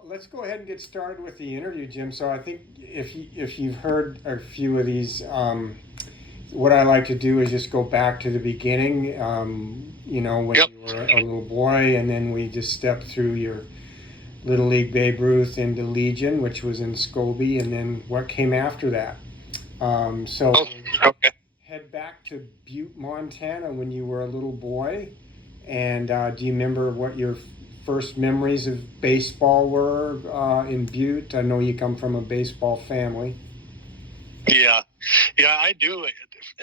Well, let's go ahead and get started with the interview, Jim. So I think if you've heard a few of these, what I like to do is just go back to the beginning. When Yep. you were a little boy, and then we just stepped through your Little League Babe Ruth into Legion, which was in Scobey, and then what came after that. So Oh, okay. head back to Butte, Montana, when you were a little boy. And do you remember what your first memories of baseball were in Butte? I know you come from a baseball family. Yeah. Yeah, I do.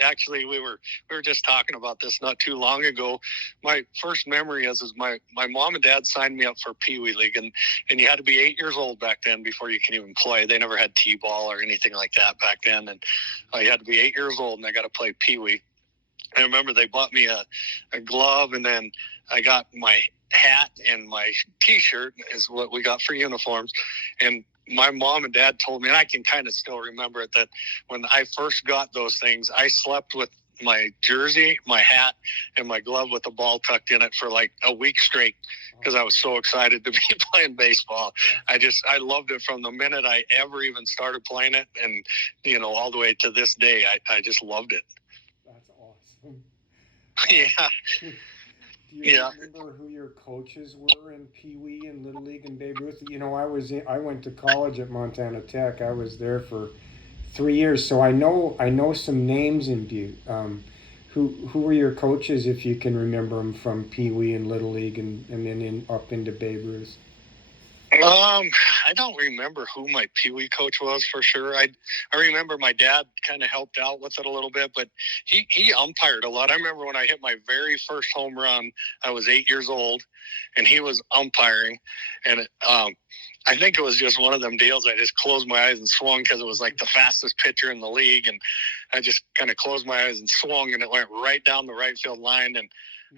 Actually, we were just talking about this not too long ago. My first memory is my mom and dad signed me up for Pee Wee League, and you had to be 8 years old back then before you can even play. They never had T-ball or anything like that back then, and you had to be 8 years old, and I got to play Pee Wee. I remember they bought me a glove, and then I got my hat and my T-shirt is what we got for uniforms, and my mom and dad told me, and I can kind of still remember it, that when I first got those things, I slept with my jersey, my hat, and my glove with the ball tucked in it for like a week straight because I was so excited to be playing baseball. I loved it from the minute I ever even started playing it, and all the way to this day, I just loved it. That's awesome. Yeah. Do you remember who your coaches were in Pee Wee and Little League and Babe Ruth? I went to college at Montana Tech. I was there for 3 years, so I know some names in Butte. Who were your coaches, if you can remember them, from Pee Wee and Little League, and then up into Babe Ruth? I don't remember who my Pee Wee coach was for sure. I remember my dad kind of helped out with it a little bit, but he umpired a lot. I remember when I hit my very first home run, I was 8 years old, and he was umpiring, and I think it was just one of them deals. I just closed my eyes and swung because it was like the fastest pitcher in the league, and I just kind of closed my eyes and swung, and it went right down the right field line, and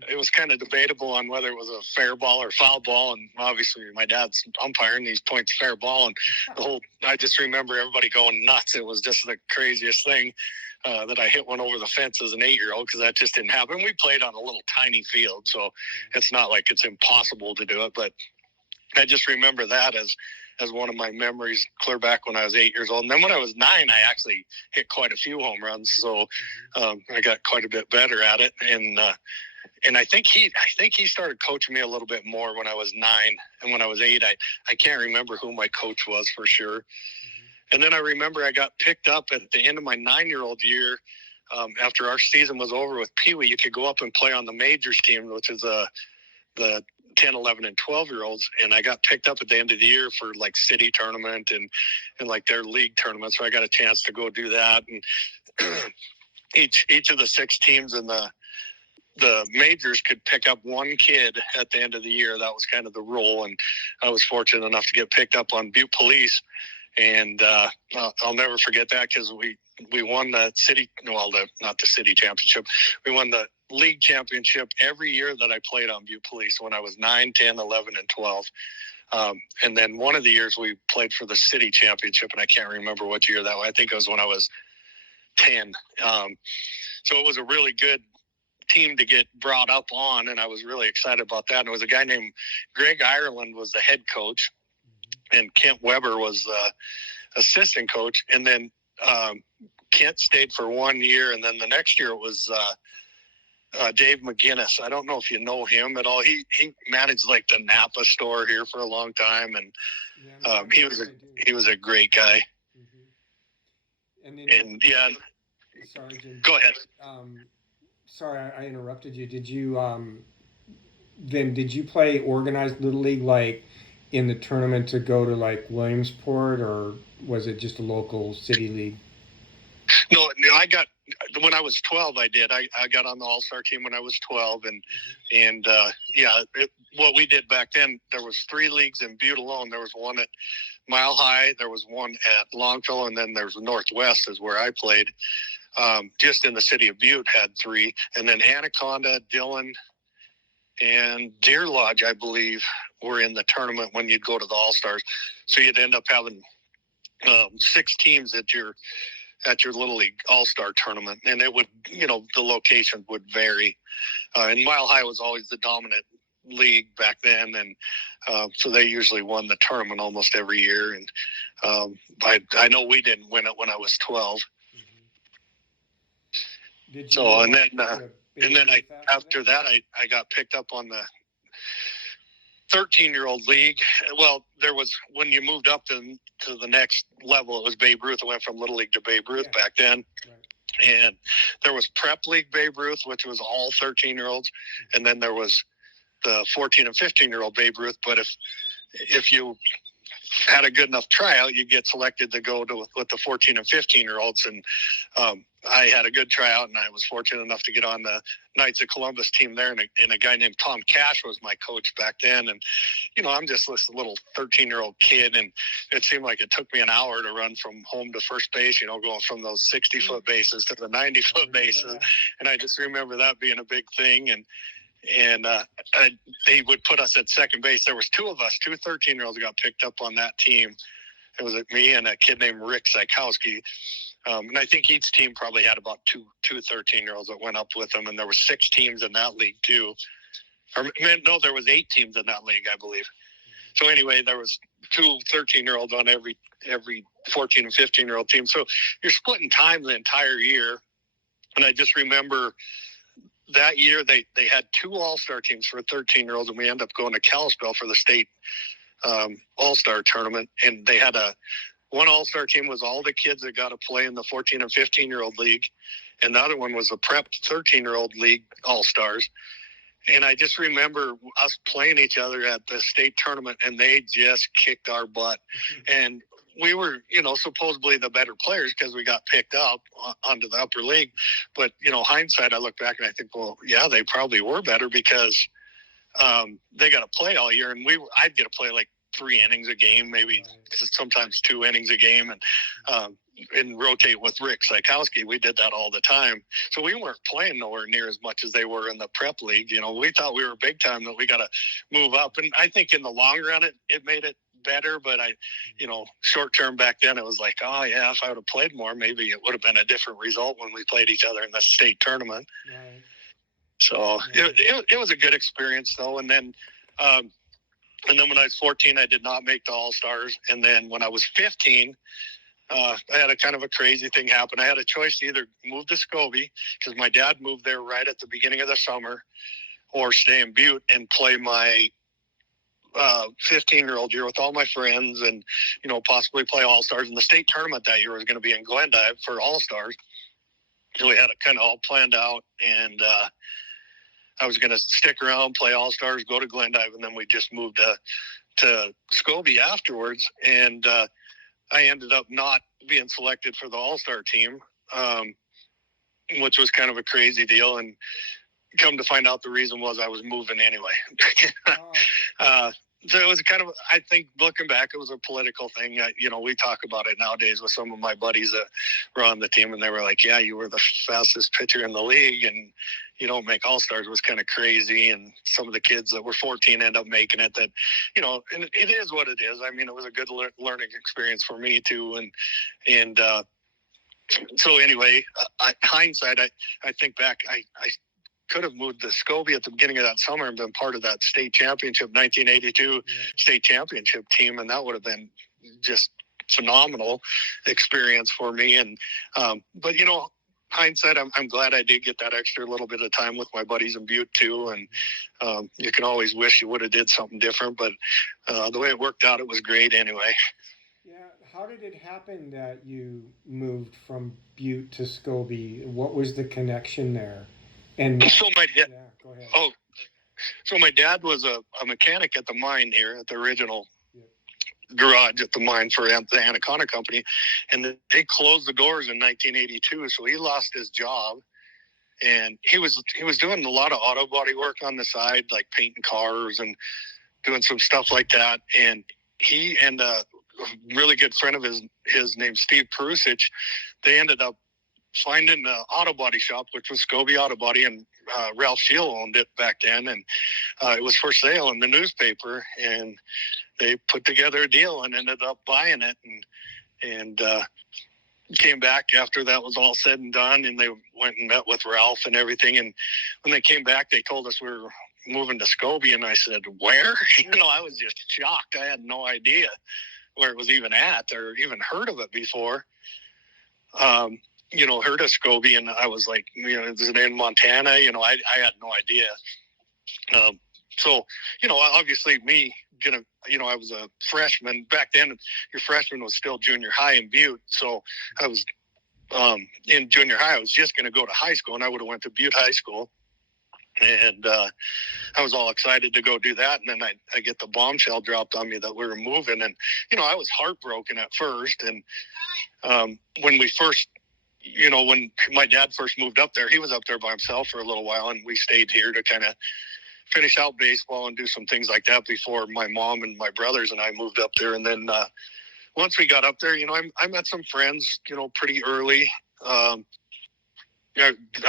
it was kind of debatable on whether it was a fair ball or foul ball, and obviously my dad's umpiring, these points fair ball, and I just remember everybody going nuts. It was just the craziest thing that I hit one over the fence as an 8-year-old, because that just didn't happen. We played on a little tiny field, so it's not like it's impossible to do it, but I just remember that as one of my memories clear back when I was 8 years old. And then when I was 9, I actually hit quite a few home runs, so I got quite a bit better at it, and I think he started coaching me a little bit more when I was 9, and when I was 8, I can't remember who my coach was for sure. And then I remember I got picked up at the end of my 9-year-old year. After our season was over with Pee Wee, you could go up and play on the majors team, which is the 10, 11, and 12-year-olds. And I got picked up at the end of the year for like city tournament and like their league tournament. So I got a chance to go do that. And each of the 6 teams in the majors could pick up one kid at the end of the year. That was kind of the rule, and I was fortunate enough to get picked up on Butte Police, and I'll never forget that because we won the city, not the city championship. We won the league championship every year that I played on Butte Police when I was 9, 10, 11, and 12. And then one of the years we played for the city championship, and I can't remember what year that was. I think it was when I was 10. So it was a really good team to get brought up on, and I was really excited about that. And it was a guy named Greg Ireland was the head coach, and Kent Weber was the assistant coach. And then Kent stayed for 1 year, and then the next year it was Dave McGinnis. I don't know if you know him at all. He managed like the Napa store here for a long time, and he was a great guy. And yeah. Sorry, Jim. Go ahead. Sorry, I interrupted you. Did you play organized Little League, like in the tournament to go to like Williamsport, or was it just a local city league? No, when I was 12, I did. I got on the All-Star team when I was 12, and what we did back then, there was 3 leagues in Butte alone. There was one at Mile High, there was one at Longfellow, and then there's Northwest is where I played. Just in the city of Butte had 3, and then Anaconda, Dillon, and Deer Lodge, I believe, were in the tournament when you'd go to the All-Stars. So you'd end up having 6 teams at your Little League All-Star tournament, and it would, the location would vary. And Mile High was always the dominant league back then, and so they usually won the tournament almost every year. And I know we didn't win it when I was 12. Did you So and then after that I got picked up on the 13-year-old league. Well, there was, when you moved up to the next level, it was Babe Ruth. It went from Little League to Babe Ruth back then. Right. And there was Prep League Babe Ruth, which was all 13-year-olds. And then there was the 14 and 15-year-old Babe Ruth. But if you had a good enough tryout, you get selected to go with the 14 and 15-year-olds. And I had a good tryout, and I was fortunate enough to get on the Knights of Columbus team there. And a guy named Tom Cash was my coach back then. And, I'm just this little 13-year-old kid, and it seemed like it took me an hour to run from home to first base, going from those 60-foot bases to the 90-foot bases. And I just remember that being a big thing. And they would put us at second base. There was two of us, two 13-year-olds got picked up on that team. It was me and a kid named Rick Zykowski. And I think each team probably had about two 13-year-olds that went up with them. And there were 6 teams in that league too. There was 8 teams in that league, I believe. So anyway, there was 2 13-year-olds on every 14 and 15-year-old team. So you're splitting time the entire year. And I just remember that year they had 2 all-star teams for 13-year-olds, and we ended up going to Kalispell for the state all-star tournament. And they had one all-star team was all the kids that got to play in the 14 and 15-year-old league, and the other one was the prep 13-year-old league all-stars. And I just remember us playing each other at the state tournament, and they just kicked our butt. And we were, supposedly the better players because we got picked up onto the upper league. But, hindsight, I look back and I think, well, yeah, they probably were better because they got to play all year. And I'd get to play like 3 innings a game, maybe sometimes 2 innings a game, and rotate with Rick Zykowski. We did that all the time. So we weren't playing nowhere near as much as they were in the prep league. We thought we were big time, that we got to move up. And I think in the long run, it made it better. But short term back then, it was like, oh yeah, if I would have played more, maybe it would have been a different result when we played each other in the state tournament. Right. So it was a good experience though. And then when I was 14, I did not make the All-Stars. And then when I was 15, I had a kind of a crazy thing happen. I had a choice to either move to Scobey, because my dad moved there right at the beginning of the summer, or stay in Butte and play my 15-year-old year with all my friends and, possibly play All-Stars. And the state tournament that year was going to be in Glendive for All-Stars. So we had it kind of all planned out, and I was going to stick around, play All-Stars, go to Glendive, and then we just moved to Scobey afterwards. And I ended up not being selected for the All-Star team, which was kind of a crazy deal. And come to find out, the reason was I was moving anyway. So it was kind of, I think, looking back, it was a political thing. We talk about it nowadays with some of my buddies that were on the team, and they were like, yeah, you were the fastest pitcher in the league, and you don't make All-Stars. Was kind of crazy. And some of the kids that were 14 end up making it. That, and it is what it is. I mean, it was a good learning experience for me too. And so anyway, hindsight, I think back, I could have moved to Scobey at the beginning of that summer and been part of that state championship, 1982 state championship team. And that would have been just phenomenal experience for me. And, but hindsight, I'm glad I did get that extra little bit of time with my buddies in Butte too. And you can always wish you would have did something different, but the way it worked out, it was great anyway. Yeah. How did it happen that you moved from Butte to Scobey? What was the connection there? And so go ahead. So my dad was a mechanic at the mine here, at the original garage at the mine for the Anaconda Company, and they closed the doors in 1982. So he lost his job, and he was doing a lot of auto body work on the side, like painting cars and doing some stuff like that. And he and a really good friend of his named Steve Perusich, they ended up finding an auto body shop, which was Scobey Auto Body, and Ralph Shield owned it back then, and it was for sale in the newspaper, and they put together a deal and ended up buying it, and came back after that was all said and done, and they went and met with Ralph and everything. And when they came back, they told us we were moving to Scobey, and I said, where? I was just shocked. I had no idea where it was even at or even heard of it before. Heard of Scobey, and I was like, is it in Montana? I had no idea. So, obviously me, I was a freshman. Back then, your freshman was still junior high in Butte. So I was in junior high. I was just going to go to high school, and I would have went to Butte High School. And I was all excited to go do that. And then I get the bombshell dropped on me that we were moving. And, I was heartbroken at first. And when we first, when my dad first moved up there, he was up there by himself for a little while. And we stayed here to kind of finish out baseball and do some things like that before my mom and my brothers and I moved up there. And then once we got up there, I met some friends, pretty early. I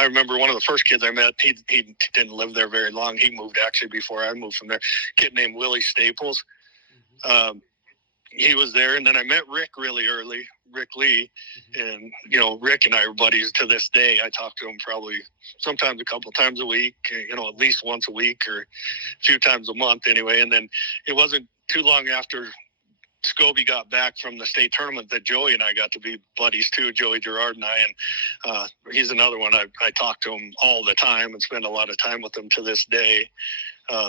remember one of the first kids I met, he didn't live there very long. He moved actually before I moved from there. A kid named Willie Staples. He was there. And then I met Rick really early, Rick Lee. And, Rick and I are buddies to this day. I talk to him probably sometimes a couple times a week, at least once a week or a few times a month anyway. And then it wasn't too long after Scobey got back from the state tournament that Joey and I got to be buddies too, Joey Gerard and I. And he's another one. I talk to him all the time and spend a lot of time with him to this day.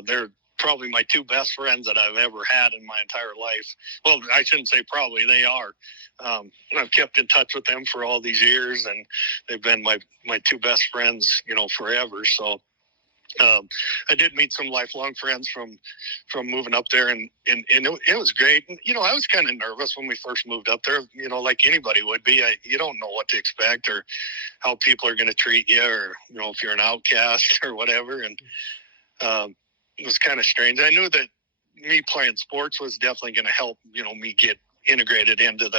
They're probably my two best friends that I've ever had in my entire life. Well, I shouldn't say probably, they are. I've kept in touch with them for all these years, and they've been my two best friends, forever. So I did meet some lifelong friends from moving up there, and it was great. And, I was kind of nervous when we first moved up there, like anybody would be. You don't know what to expect or how people are going to treat you, or, if you're an outcast or whatever. And it was kind of strange. I knew that me playing sports was definitely going to help, me get integrated into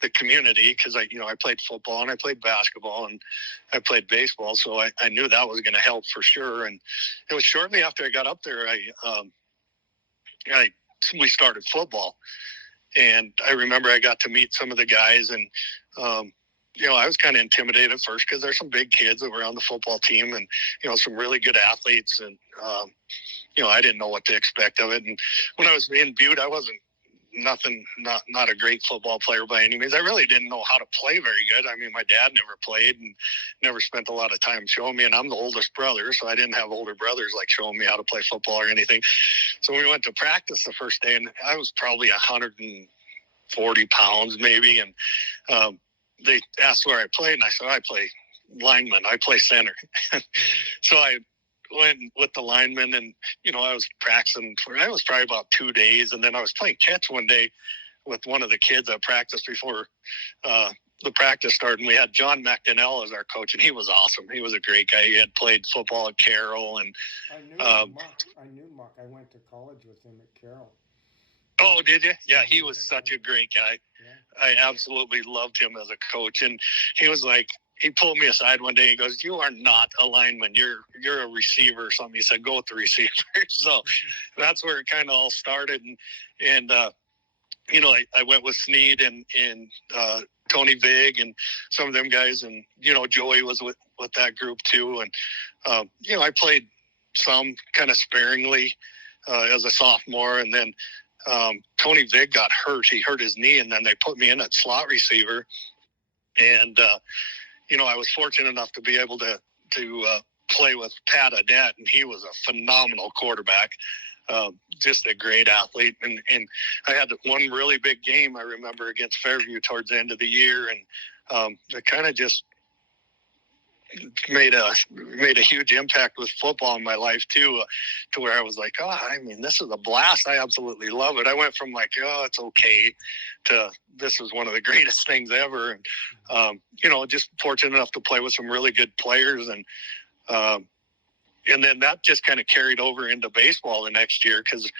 the community, because I played football and I played basketball and I played baseball, so I knew that was going to help for sure. And it was shortly after I got up there, we started football, and I remember I got to meet some of the guys, and I was kind of intimidated at first because there's some big kids that were on the football team, and some really good athletes, and I didn't know what to expect of it. And when I was in Butte, I wasn't not a great football player by any means. I really didn't know how to play very good. I mean, my dad never played and never spent a lot of time showing me, and I'm the oldest brother, so I didn't have older brothers like showing me how to play football or anything. So we went to practice the first day, and I was probably 140 pounds maybe, and they asked where I played, and I said, I play lineman, I play center. So I went with the lineman, and I was practicing I was probably about 2 days, and then I was playing catch one day with one of the kids I practiced before the practice started, and we had John McDonnell as our coach, and he was awesome. He was a great guy. He had played football at Carroll, and I knew Muck. I went to college with him at Carroll. Oh, did you? Yeah, he was such a great guy. Yeah. I absolutely loved him as a coach, and he was like, he pulled me aside one day. He goes, "You are not a lineman. You're a receiver or something." He said, "Go with the receiver." So that's where it kind of all started. And I went with Sneed and Tony Vig and some of them guys. And, Joey was with that group too. And, I played some kind of sparingly as a sophomore. And then Tony Vig got hurt. He hurt his knee, and then they put me in at slot receiver. And, I was fortunate enough to be able to play with Pat Adet, and he was a phenomenal quarterback, just a great athlete. And I had one really big game, I remember, against Fairview towards the end of the year, and it kind of just made a huge impact with football in my life too, to where I was like, this is a blast. I absolutely love it. I went from like, it's okay, to this is one of the greatest things ever. And, just fortunate enough to play with some really good players. And then that just kind of carried over into baseball the next year, because,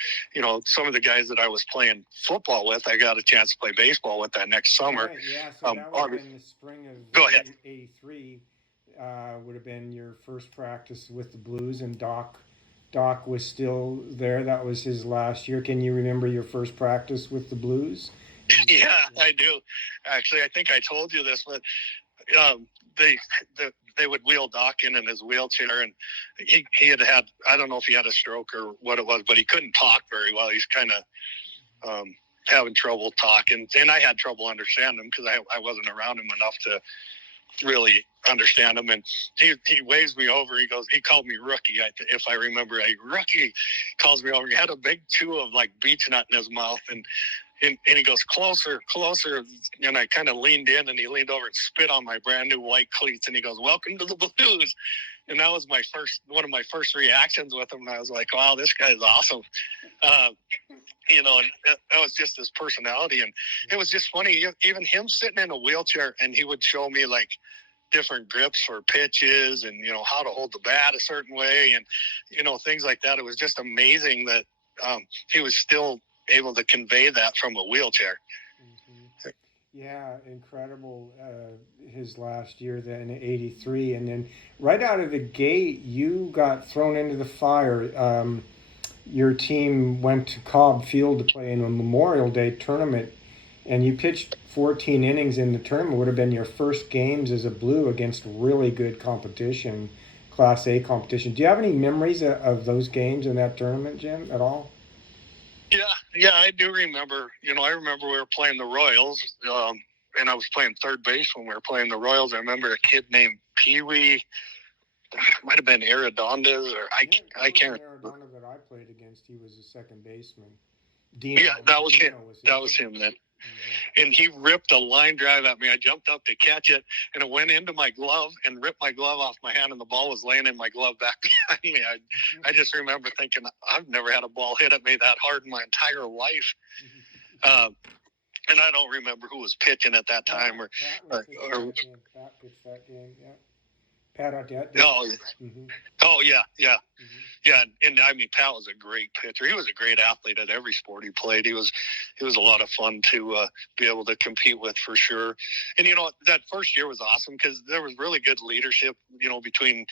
some of the guys that I was playing football with, I got a chance to play baseball with that next summer. Right, yeah, so that would have been the spring of Go ahead. 83. Would have been your first practice with the Blues, and Doc was still there. That was his last year. Can you remember your first practice with the Blues? Yeah, I do. Actually, I think I told you this, but they they would wheel Doc in his wheelchair, and he had I don't know if he had a stroke or what it was, but he couldn't talk very well. He's kind of having trouble talking, and I had trouble understanding him because I wasn't around him enough to really understand him. And he waves me over. He called me rookie, if I remember right. Rookie calls me over. He had a big chew of like beech nut in his mouth, and he goes, closer. And I kind of leaned in, and he leaned over and spit on my brand new white cleats, and he goes, welcome to the Blues. And that was one of my first reactions with him. And I was like, wow, this guy's awesome. And that was just his personality. And it was just funny, even him sitting in a wheelchair, and he would show me like different grips for pitches and, how to hold the bat a certain way and, things like that. It was just amazing that he was still able to convey that from a wheelchair. Mm-hmm. Yeah, incredible. His last year then, 83. And then right out of the gate, you got thrown into the fire. Your team went to Cobb Field to play in a Memorial Day tournament, and you pitched 14 innings in the tournament. It would have been your first games as a Blue against really good competition, Class A competition. Do you have any memories of those games in that tournament, Jim, at all? Yeah, I do remember. I remember we were playing the Royals, and I was playing third base when we were playing the Royals. I remember a kid named Pee Wee. Might have been Arredondas, or I can't remember. Arredonda that I played against, he was a second baseman. Dino, yeah, that was him. That was him then. Mm-hmm. And he ripped a line drive at me. I jumped up to catch it, and it went into my glove and ripped my glove off my hand, and the ball was laying in my glove back behind me. I just remember thinking, I've never had a ball hit at me that hard in my entire life. And I don't remember who was pitching at that time. Pat pitched that game, yeah. Oh, yeah. Mm-hmm. Yeah, and I mean, Pat was a great pitcher. He was a great athlete at every sport he played. He was a lot of fun to be able to compete with, for sure. And that first year was awesome because there was really good leadership, between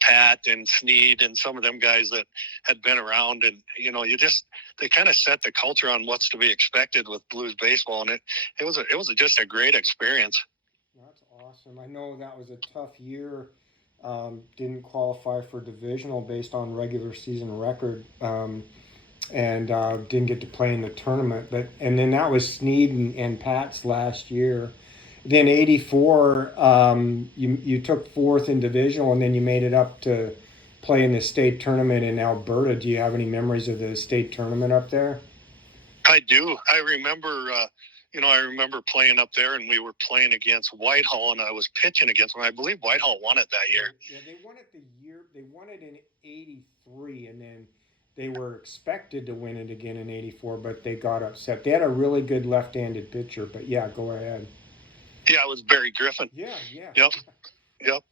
Pat and Sneed and some of them guys that had been around, and they kind of set the culture on what's to be expected with Blues baseball, and it was just a great experience. That's awesome. I know that was a tough year. Didn't qualify for divisional based on regular season record, and didn't get to play in the tournament. And then that was Sneed and Pat's last year. Then 84, you took fourth in divisional, and then you made it up to play in the state tournament in Alberta. Do you have any memories of the state tournament up there? I do. I remember. I remember playing up there, and we were playing against Whitehall, and I was pitching against them. I believe Whitehall won it that year. Yeah, they won it they won it in 83, and then they were expected to win it again in 84, but they got upset. They had a really good left-handed pitcher, but yeah, go ahead. Yeah, it was Barry Griffin. Yeah. Yep,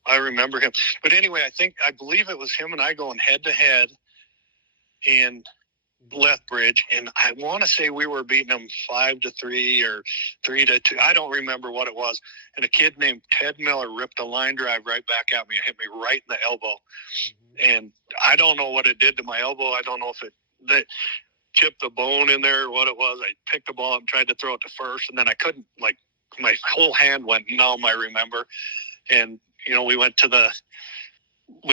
I remember him. But anyway, I believe it was him and I going head-to-head in Lethbridge, and I want to say we were beating them 5-3 or 3-2. I don't remember what it was. And a kid named Ted Miller ripped a line drive right back at me and hit me right in the elbow. Mm-hmm. And I don't know what it did to my elbow. I don't know if it chipped the bone in there or what it was. I picked the ball up and tried to throw it to first, and then I couldn't. Like, my whole hand went numb, I remember. And we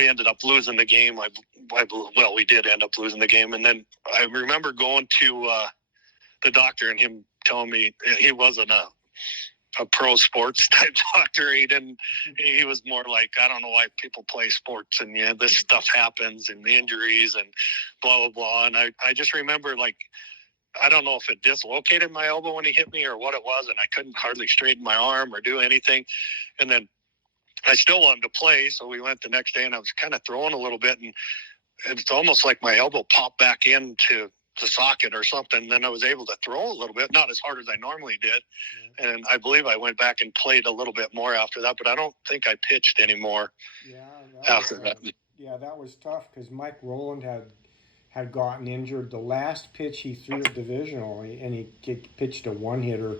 ended up losing the game. We did end up losing the game. And then I remember going to the doctor and him telling me he wasn't a pro sports type doctor. He was more like, I don't know why people play sports, and this stuff happens, and the injuries and blah, blah, blah. And I just remember, like, I don't know if it dislocated my elbow when he hit me or what it was, and I couldn't hardly straighten my arm or do anything. And then I still wanted to play, so we went the next day, and I was kind of throwing a little bit, and it's almost like my elbow popped back into the socket or something. Then I was able to throw a little bit, not as hard as I normally did. Yeah. And I believe I went back and played a little bit more after that, but I don't think I pitched anymore after that. Yeah, that was tough because Mike Rowland had gotten injured. The last pitch he threw at divisional, and he pitched a one-hitter,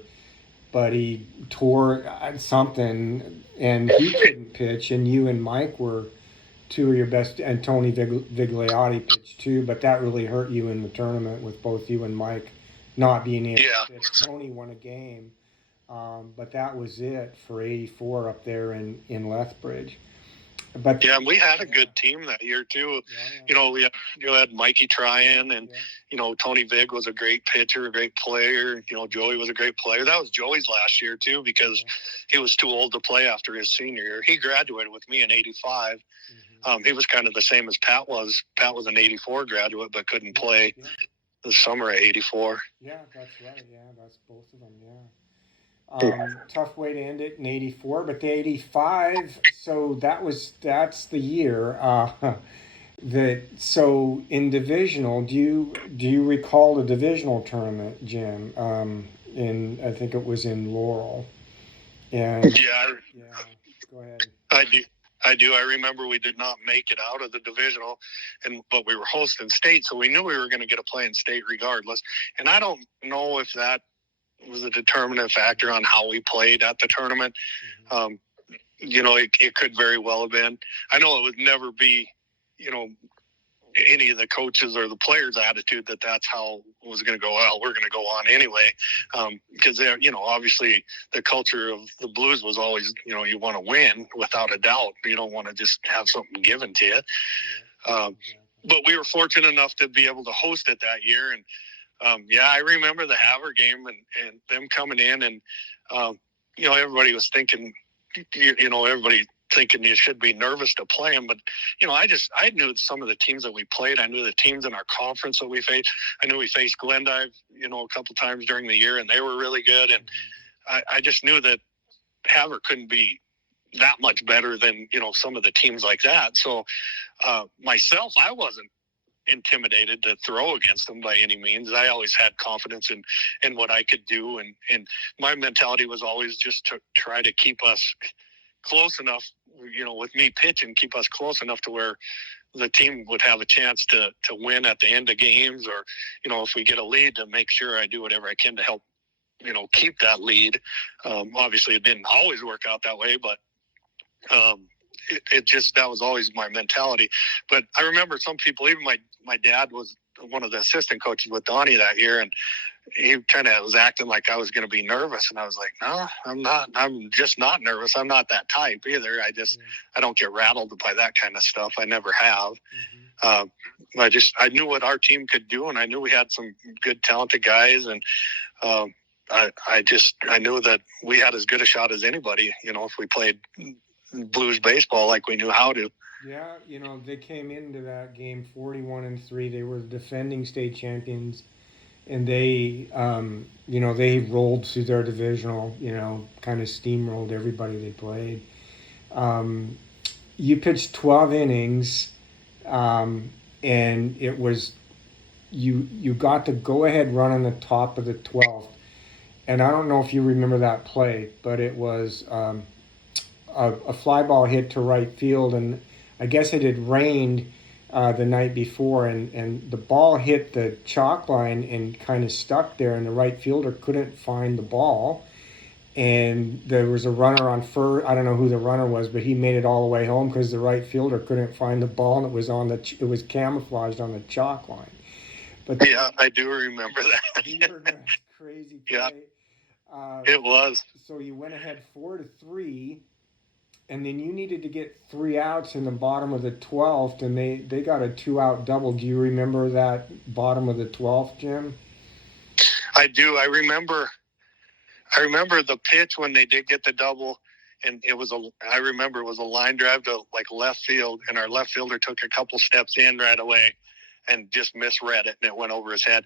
but he tore something, and he couldn't pitch, and you and Mike were two of your best, and Tony Vigliotti pitched too, but that really hurt you in the tournament with both you and Mike not being able to pitch. Tony won a game, But that was it for '84 up there in Lethbridge. But yeah, and we had a good team that year too. You had Mikey Tryon, and Tony Vig was a great pitcher, a great player. Joey was a great player. That was Joey's last year too, because he was too old to play after his senior year. He graduated with me in '85. He was kind of the same as Pat was. Pat was an '84 graduate, but couldn't play the summer of '84. Yeah, that's right. Yeah, that's both of them. Yeah. Tough way to end it in '84, but the '85. So that's the year. So in divisional, do you recall the divisional tournament, Jim? I think it was in Laurel. And yeah, go ahead. I do. I remember we did not make it out of the divisional, but we were hosting state, so we knew we were going to get a play in state regardless. And I don't know if that was a determinant factor on how we played at the tournament. It could very well have been. I know it would never be, any of the coaches or the players' attitude that's how it was going to go. Well, we're going to go on anyway, because obviously the culture of the Blues was always, you want to win without a doubt. You don't want to just have something given to you. But we were fortunate enough to be able to host it that year, and I remember the Havre game and them coming in, and everybody was thinking, everybody thinking you should be nervous to play them. But, I knew some of the teams that we played. I knew the teams in our conference that we faced. I knew we faced Glendive, a couple times during the year, and they were really good. And I just knew that Havre couldn't be that much better than, some of the teams like that. So myself, I wasn't intimidated to throw against them by any means. I always had confidence in what I could do. And my mentality was always just to try to keep us close enough, with me pitching, keep us close enough to where the team would have a chance to win at the end of games, or, if we get a lead, to make sure I do whatever I can to help, keep that lead. Obviously it didn't always work out that way, but it just, that was always my mentality. But I remember some people, even my dad was one of the assistant coaches with Donnie that year, and he kind of was acting like I was going to be nervous. And I was like, no, I'm not. I'm just not nervous. I'm not that type either. I don't get rattled by that kind of stuff. I never have. I knew what our team could do, and I knew we had some good, talented guys. And I knew that we had as good a shot as anybody, if we played Blues baseball like we knew how to. Yeah, they came into that game 41-3. They were the defending state champions, and they, they rolled through their divisional, kind of steamrolled everybody they played. You pitched 12 innings, and it was, you got the go-ahead run on the top of the 12th. And I don't know if you remember that play, but it was a fly ball hit to right field, and I guess it had rained the night before, and the ball hit the chalk line and kind of stuck there, and the right fielder couldn't find the ball. And there was a runner on first. I don't know who the runner was, but he made it all the way home because the right fielder couldn't find the ball, and it was camouflaged on the chalk line. But yeah, I do remember that. Crazy play. Yeah, it was. So you went ahead 4-3. And then you needed to get 3 outs in the bottom of the 12th, and they got a 2-out double. Do you remember that bottom of the 12th, Jim? I do. I remember the pitch when they did get the double, and I remember it was a line drive to like left field, and our left fielder took a couple steps in right away and just misread it, and it went over his head.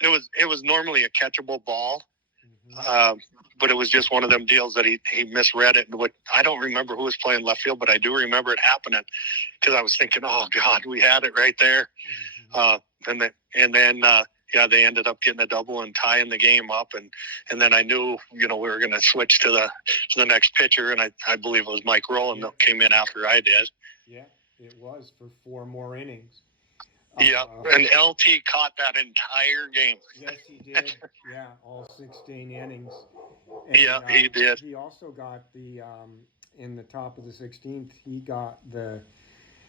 It was normally a catchable ball. But it was just one of them deals that he misread it. And I don't remember who was playing left field, but I do remember it happening, because I was thinking, oh God, we had it right there. And then they ended up getting a double and tying the game up. And then I knew, we were going to switch to the next pitcher. And I believe it was Mike Rowland that came in after I did. Yeah, it was for 4 more innings. Yeah, and LT caught that entire game. Yes, he did. Yeah, all 16 innings. And, he did. He also got in the top of the 16th,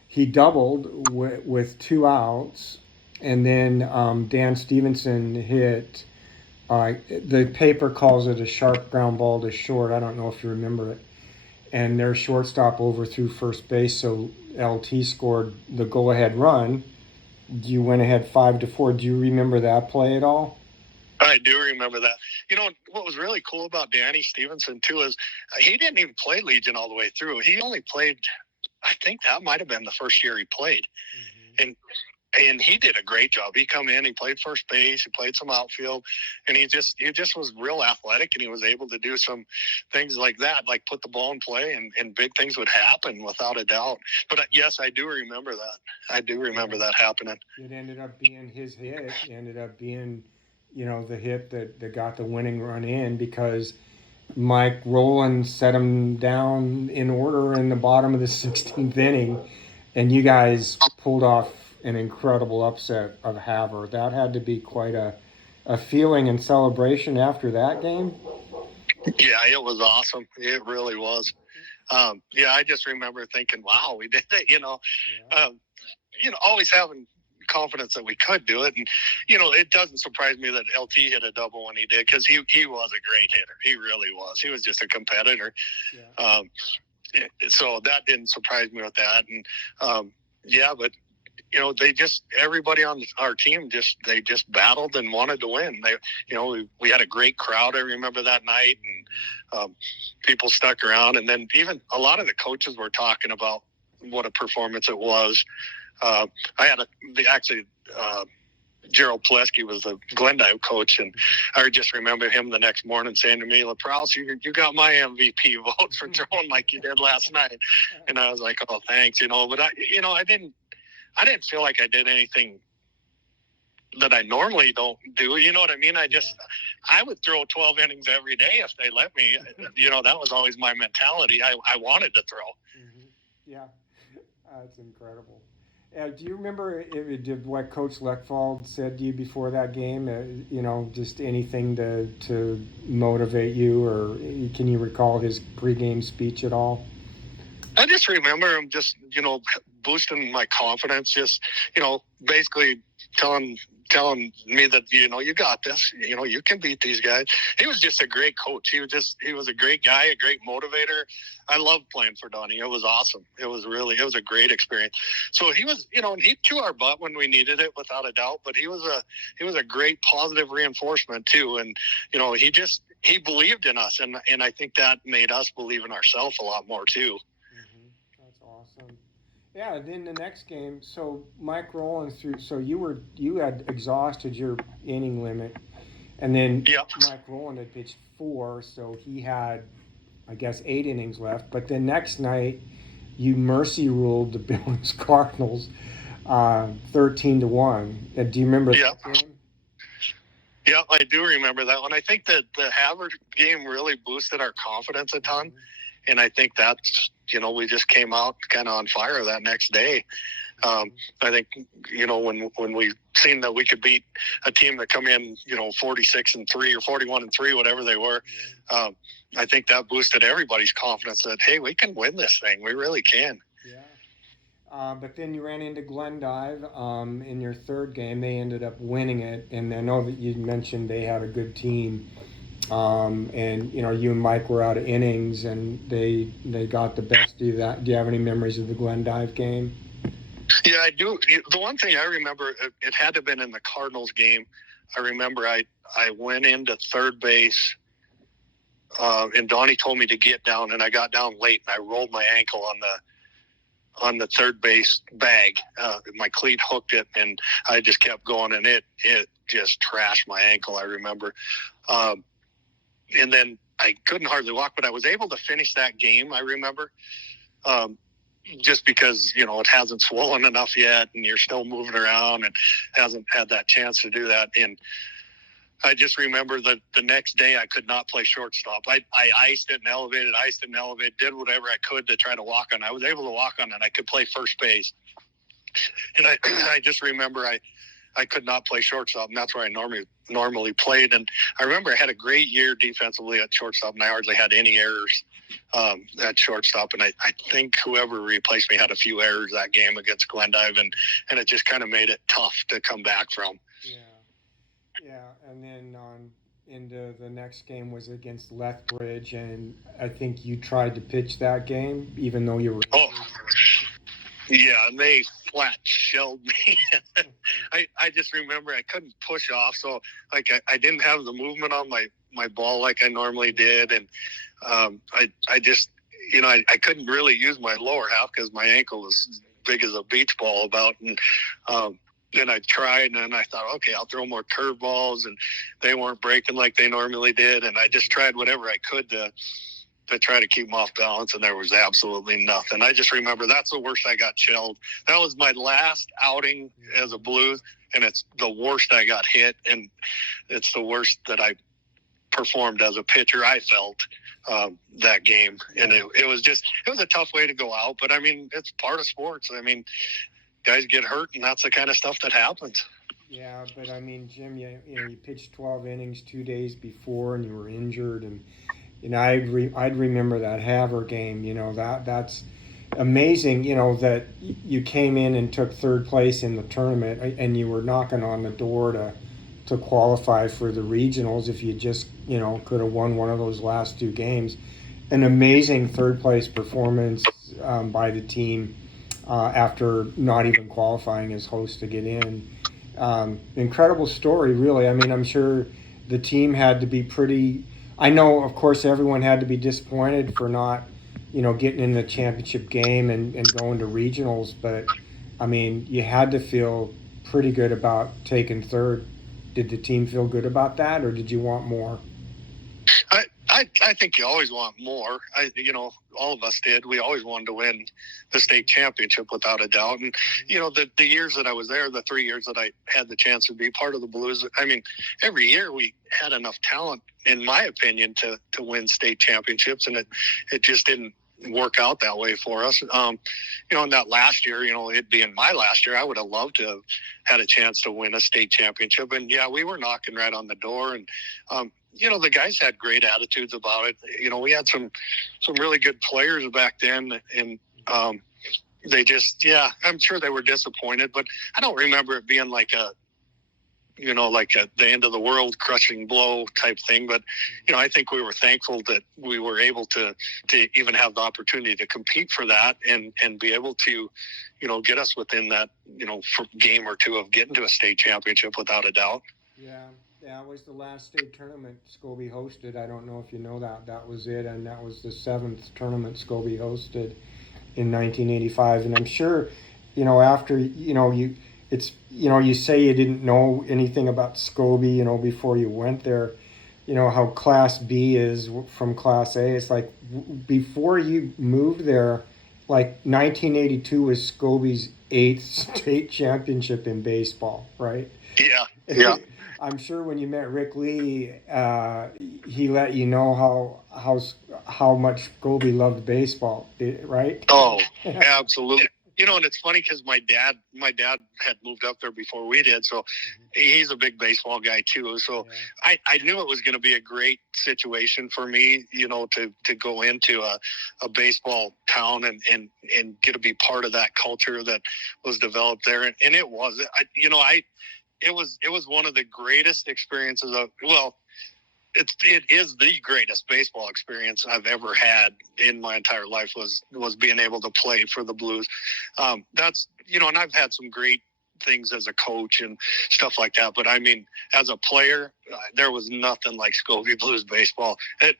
he doubled with 2 outs, and then Dan Stevenson hit The paper calls it a sharp ground ball to short. I don't know if you remember it. And their shortstop overthrew first base, so LT scored the go-ahead run. You went ahead 5-4. Do you remember that play at all? I do remember that. You know, what was really cool about Danny Stevenson, too, is he didn't even play Legion all the way through. He only played, I think that might have been the first year he played. Mm-hmm. And he did a great job. He come in, he played first base, he played some outfield, and he just was real athletic, and he was able to do some things like that, like put the ball in play, and big things would happen without a doubt. But yes, I do remember that. I do remember that happening. It ended up being his hit. It ended up being, the hit that got the winning run in, because Mike Rowland set him down in order in the bottom of the 16th inning, and you guys pulled off an incredible upset of Havre. That had to be quite a feeling and celebration after that game. Yeah, it was awesome. It really was. I just remember thinking, wow, we did it, always having confidence that we could do it. And, it doesn't surprise me that LT hit a double when he did, because he was a great hitter. He really was. He was just a competitor. Yeah. So that didn't surprise me with that. And, but everybody on our team they battled and wanted to win. We had a great crowd. I remember that night, and people stuck around. And then even a lot of the coaches were talking about what a performance it was. I had Gerald Plesky was the Glendive coach, and I just remember him the next morning saying to me, LeProwse, you got my MVP vote for throwing like you did last night. And I was like, oh, thanks, but I didn't feel like I did anything that I normally don't do. You know what I mean? I would throw 12 innings every day if they let me. That was always my mentality. I wanted to throw. Mm-hmm. Yeah, that's incredible. Do you remember what Coach Lechwald said to you before that game? Just anything to motivate you, or can you recall his pregame speech at all? I just remember him just, boosting my confidence, just, basically telling me that, you got this, you can beat these guys. He was just a great coach. He was a great guy, a great motivator. I loved playing for Donnie. It was awesome. It was a great experience. So he was, he threw our butt when we needed it, without a doubt, but he was a great positive reinforcement too. And, he believed in us. And I think that made us believe in ourselves a lot more too. That's awesome. Yeah, then the next game, so Mike Rowland threw, so you had exhausted your inning limit, and then Mike Rowland had pitched 4, so he had, I guess, 8 innings left. But the next night, you mercy ruled the Billings Cardinals 13-1. Do you remember that game? Yeah, I do remember that one. I think that the Havre game really boosted our confidence a ton. Mm-hmm. And I think that's, we just came out kind of on fire that next day. I think, when we seen that we could beat a team that come in, 46-3 or 41-3, whatever they were, I think that boosted everybody's confidence that, hey, we can win this thing. We really can. Yeah. But then you ran into Glendive in your third game. They ended up winning it. And I know that you mentioned they had a good team. And you and Mike were out of innings, and they got the best of that. Do you have any memories of the Glendive game? Yeah, I do. The one thing I remember, it had to have been in the Cardinals game. I remember I went into third base, and Donnie told me to get down, and I got down late, and I rolled my ankle on the third base bag. My cleat hooked it, and I just kept going, and it just trashed my ankle, I remember. And then I couldn't hardly walk, but I was able to finish that game, I remember, just because, it hasn't swollen enough yet, and you're still moving around and hasn't had that chance to do that. And I just remember that the next day I could not play shortstop. I iced it and elevated, did whatever I could to try to walk on. I was able to walk on it. I could play first base. And I just remember I could not play shortstop, and that's where I normally played. And I remember I had a great year defensively at shortstop, and I hardly had any errors at shortstop. And I think whoever replaced me had a few errors that game against Glendive, and it just kind of made it tough to come back from. Yeah. And then and the next game was against Lethbridge, and I think you tried to pitch that game, even though you were. Oh, yeah, and they flat shelled me. I just remember I couldn't push off, so like I didn't have the movement on my ball like I normally did, and I just I couldn't really use my lower half because my ankle was big as a beach ball about, and then I tried, and then I thought, okay, I'll throw more curveballs, and they weren't breaking like they normally did, and I just tried whatever I could to try to keep them off balance, and there was absolutely nothing. I just remember that's the worst I got shelled. That was my last outing as a Blues, and it's the worst I got hit, and it's the worst that I performed as a pitcher, I felt, that game. And it was a tough way to go out, but I mean, it's part of sports. I mean, guys get hurt, and that's the kind of stuff that happens. Yeah, but I mean, Jim, you pitched 12 innings 2 days before, and you were injured, and I'd remember that Havre game. That's amazing. That you came in and took third place in the tournament, and you were knocking on the door to qualify for the regionals if you just could have won one of those last 2 games. An amazing third place performance by the team after not even qualifying as host to get in. Incredible story, really. I mean, I'm sure the team had to be pretty. I know, of course, everyone had to be disappointed for not, getting in the championship game and going to regionals. But, I mean, you had to feel pretty good about taking third. Did the team feel good about that, or did you want more? I think you always want more. All of us did. We always wanted to win the state championship without a doubt. And, the years that I was there, the 3 years that I had the chance to be part of the Blues, I mean, every year we had enough talent, in my opinion, to win state championships. And it just didn't work out that way for us. In that last year, it being my last year, I would have loved to have had a chance to win a state championship. And yeah, we were knocking right on the door, and, the guys had great attitudes about it. We had some really good players back then, and they just, I'm sure they were disappointed, but I don't remember it being like the end of the world crushing blow type thing. But, I think we were thankful that we were able to even have the opportunity to compete for that and be able to, get us within that, game or two of getting to a state championship without a doubt. Yeah. Yeah, it was the last state tournament Scobey hosted. I don't know if you know that. That was it, and that was the 7th tournament Scobey hosted in 1985. And I'm sure, after, you say you didn't know anything about Scobey, before you went there, how Class B is from Class A. It's like before you moved there, like 1982 was Scobey's 8th state championship in baseball, right? Yeah. I'm sure when you met Rick Lee, he let you know how much Scobey loved baseball, right? Oh, absolutely. And it's funny because my dad had moved up there before we did, so he's a big baseball guy too. So I knew it was going to be a great situation for me, to go into a baseball town and get to be part of that culture that was developed there, and it was. It was one of the greatest experiences it is the greatest baseball experience I've ever had in my entire life was being able to play for the Blues. That's, and I've had some great things as a coach and stuff like that. But I mean, as a player, there was nothing like Scobey Blues baseball.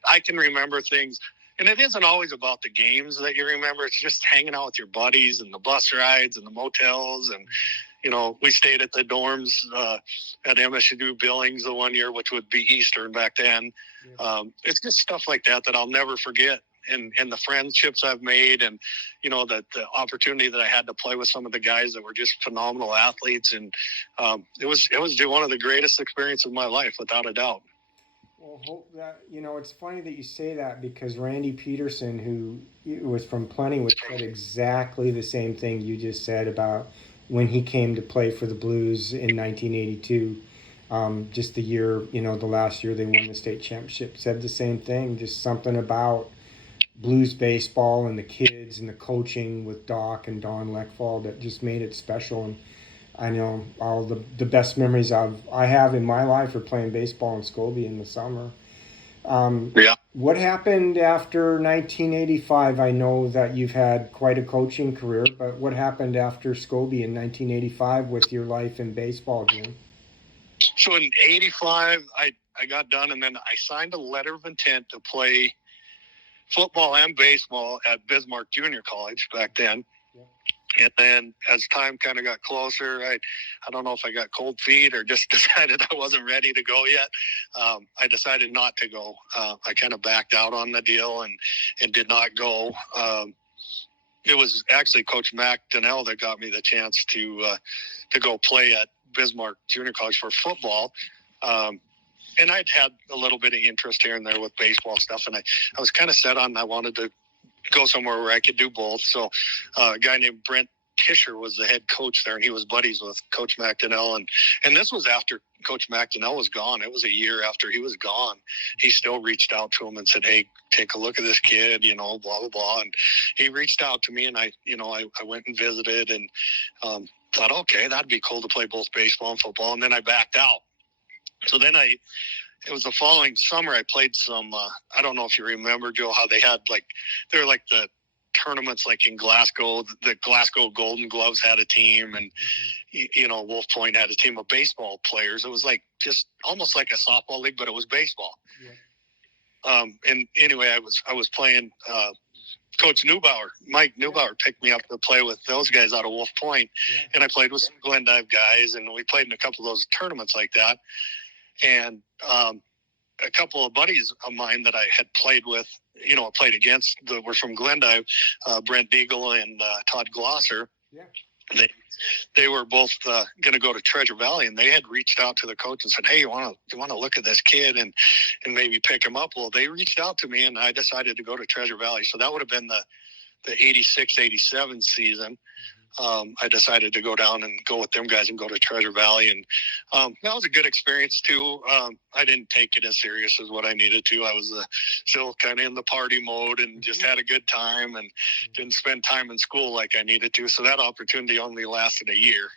I can remember things, and it isn't always about the games that you remember. It's just hanging out with your buddies and the bus rides and the motels. And, we stayed at the dorms at MSU Billings the one year, which would be Eastern back then. It's just stuff like that I'll never forget. And the friendships I've made, and, the opportunity that I had to play with some of the guys that were just phenomenal athletes. And it was one of the greatest experiences of my life, without a doubt. Well, hope that, it's funny that you say that, because Randy Peterson, who was from Plentywood, said exactly the same thing you just said about when he came to play for the Blues in 1982. Just the year, the last year they won the state championship, said the same thing, just something about Blues baseball and the kids and the coaching with Doc and Don Leckfall that just made it special. I know all the best memories I have in my life are playing baseball in Scobey in the summer. Yeah. What happened after 1985? I know that you've had quite a coaching career, but what happened after Scobey in 1985 with your life in baseball, Jim? So in '85, I got done, and then I signed a letter of intent to play football and baseball at Bismarck Junior College back then. Yeah. And then as time kind of got closer, I don't know if I got cold feet or just decided I wasn't ready to go yet. I decided not to go. I kind of backed out on the deal and did not go. It was actually Coach Mac Donnell that got me the chance to go play at Bismarck Junior College for football. And I'd had a little bit of interest here and there with baseball stuff, and I was kind of set on I wanted to go somewhere where I could do both. So a guy named Brent Tisher was the head coach there, and he was buddies with Coach McDonnell. And this was after Coach McDonnell was gone. It was a year after he was gone. He still reached out to him and said, hey, take a look at this kid, blah, blah, blah. And he reached out to me, and I went and visited and thought, okay, that'd be cool to play both baseball and football. And then I backed out. So then it was the following summer I played some, I don't know if you remember, Joe, how they had they're like the tournaments like in Glasgow. The Glasgow Golden Gloves had a team, and, Wolf Point had a team of baseball players. It was like just almost like a softball league, but it was baseball. Yeah. And anyway, I was playing Coach Neubauer. Mike Neubauer picked me up to play with those guys out of Wolf Point, and I played with some Glendive guys, and we played in a couple of those tournaments like that. And a couple of buddies of mine that I had played with, played against, that were from Glendive, Brent Deagle and Todd Glosser. Yeah. They were both going to go to Treasure Valley, and they had reached out to the coach and said, hey, you want to look at this kid and maybe pick him up? Well, they reached out to me, and I decided to go to Treasure Valley. So that would have been the 86-87 season. I decided to go down and go with them guys and go to Treasure Valley. And that was a good experience too. I didn't take it as serious as what I needed to. I was still kind of in the party mode and just had a good time and didn't spend time in school like I needed to. So that opportunity only lasted a year.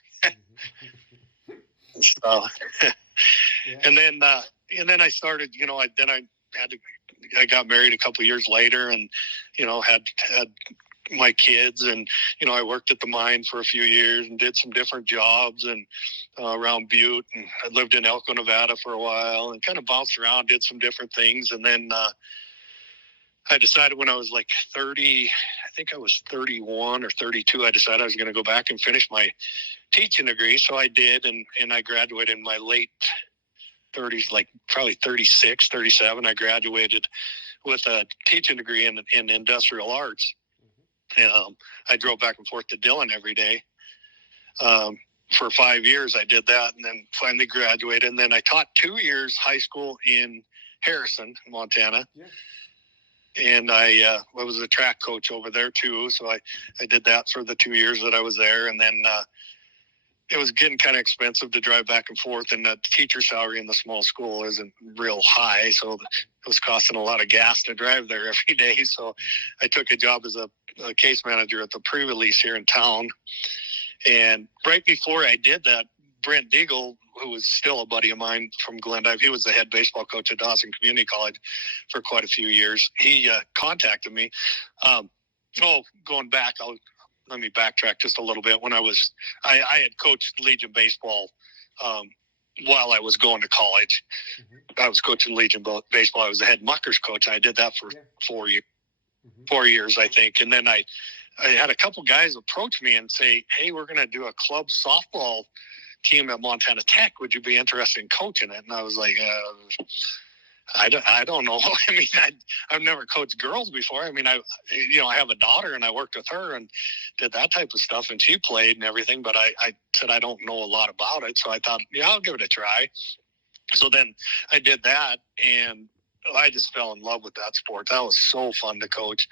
So, and then I started, I got married a couple of years later and, had my kids, and I worked at the mine for a few years and did some different jobs and around Butte, and I lived in Elko, Nevada for a while and kind of bounced around, did some different things. And then I decided when I was like 30, I think I was 31 or 32, I decided I was going to go back and finish my teaching degree. So I did, and I graduated in my late 30s, like probably 36, 37. I graduated with a teaching degree in industrial arts. I drove back and forth to Dillon every day. For 5 years, I did that, and then finally graduated. And then I taught 2 years high school in Harrison, Montana. Yeah. And I was a track coach over there too. So I did that for the 2 years that I was there. And then it was getting kind of expensive to drive back and forth, and the teacher salary in the small school isn't real high. So it was costing a lot of gas to drive there every day. So I took a job as a case manager at the pre-release here in town. And right before I did that, Brent Deagle, who was still a buddy of mine from Glendive, he was the head baseball coach at Dawson Community College for quite a few years. He contacted me. Going back, let me backtrack just a little bit. When I had coached Legion baseball while I was going to college. Mm-hmm. I was coaching Legion baseball. I was the head muckers coach. I did that for 4 years. 4 years, I think. And then I had a couple guys approach me and say, hey, we're going to do a club softball team at Montana Tech. Would you be interested in coaching it? And I was like, I don't know. I mean, I've never coached girls before. I mean, I have a daughter, and I worked with her and did that type of stuff, and she played and everything. But I said I don't know a lot about it. So I thought, I'll give it a try. So then I did that, and I just fell in love with that sport. That was so fun to coach.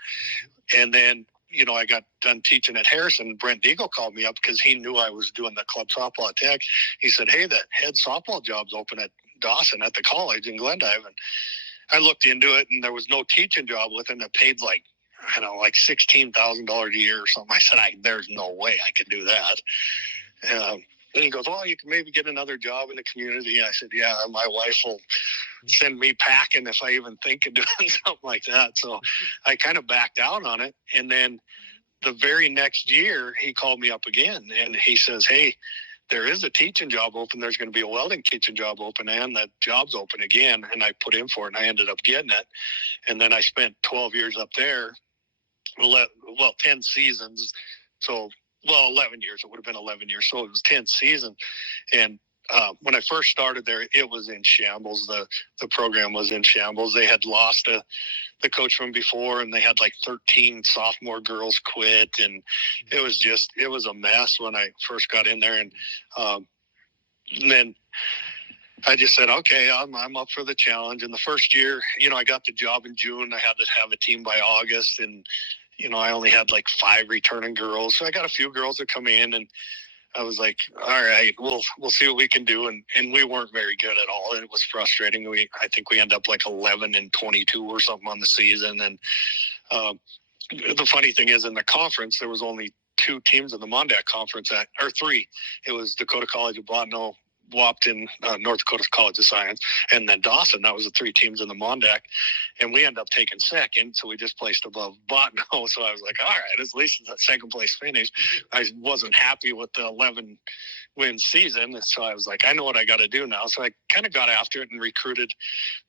And then, I got done teaching at Harrison. Brent Deagle called me up because he knew I was doing the club softball at Tech. He said, hey, the head softball job's open at Dawson at the college in Glendive. And I looked into it, and there was no teaching job with it, and it paid like $16,000 a year or something. I said, there's no way I could do that. And he goes, well, you can maybe get another job in the community. I said, yeah, my wife will send me packing if I even think of doing something like that. So I kind of backed out on it. And then the very next year, he called me up again, and he says, hey, there is a teaching job open. There's going to be a welding teaching job open, and that job's open again. And I put in for it, and I ended up getting it. And then I spent 12 years up there, 10 seasons. So, 11 years. It would have been 11 years. So it was 10 seasons. And when I first started there, it was in shambles. The program was in shambles. They had lost the coach from before, and they had like 13 sophomore girls quit, and it was a mess when I first got in there. And then I just said, okay, I'm up for the challenge. And the first year, I got the job in June. I had to have a team by August, and I only had like 5 returning girls. So I got a few girls that come in, and I was like, all right, we'll see what we can do. And we weren't very good at all. It was frustrating. I think we ended up like 11-22 or something on the season. And the funny thing is, in the conference, there was only 2 teams in the Mondac conference, or 3. It was Dakota College of Botano, Wapton, North Dakota College of Science, and then Dawson. That was the 3 teams in the Mondac, and we ended up taking second, so we just placed above Botano. So I was like, all right, at least it's a second place finish. I wasn't happy with the 11 win season, so I was like, I know what I got to do now. So I kind of got after it and recruited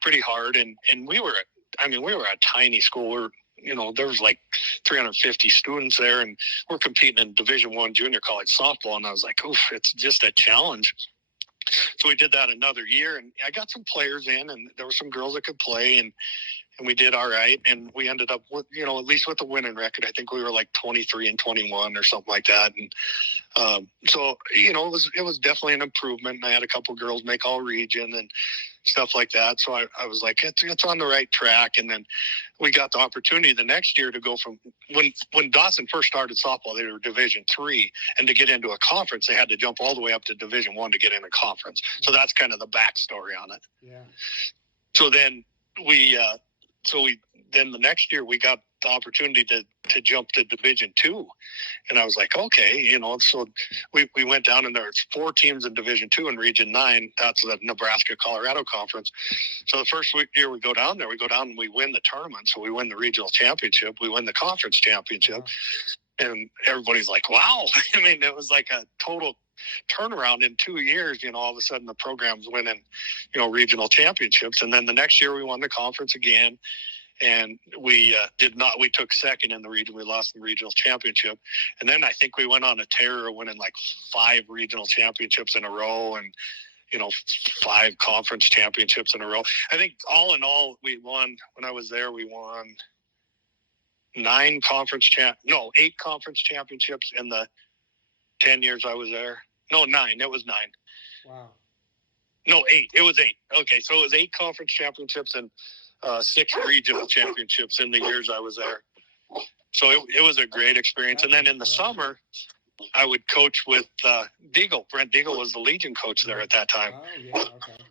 pretty hard, and we were a tiny school. There was like 350 students there, and we're competing in Division I junior college softball, and I was like, oof, it's just a challenge. So we did that another year, and I got some players in, and there were some girls that could play, and we did all right. And we ended up with, at least with the winning record. I think we were like 23-21 or something like that. And so, it was definitely an improvement. And I had a couple girls make all region and stuff like that. So I was like, it's on the right track. And then we got the opportunity the next year to go from when Dawson first started softball, they were Division III, and to get into a conference, they had to jump all the way up to Division I to get in a conference. So that's kind of the backstory on it. Yeah. So then then the next year we got the opportunity to jump to Division II, and I was like, okay, so we went down, and there's 4 teams in Division II in Region 9. That's the Nebraska-Colorado Conference. So the first year we go down and we win the tournament. So we win the regional championship, we win the conference championship, and everybody's like, wow. It was like a total turnaround in 2 years. All of a sudden the program's winning, regional championships. And then the next year we won the conference again. And we took second in the region. We lost the regional championship. And then I think we went on a tear of winning like 5 regional championships in a row, and, 5 conference championships in a row. I think all in all, we won, when I was there, we won 8 conference championships in the 10 years I was there. No, 9. It was 9. Wow. No, 8. It was 8. Okay, so it was 8 conference championships and 6 regional championships in the years I was there. So it was a great experience. And then in the summer, I would coach with Deagle. Brent Deagle was the Legion coach there at that time. Oh, yeah, okay.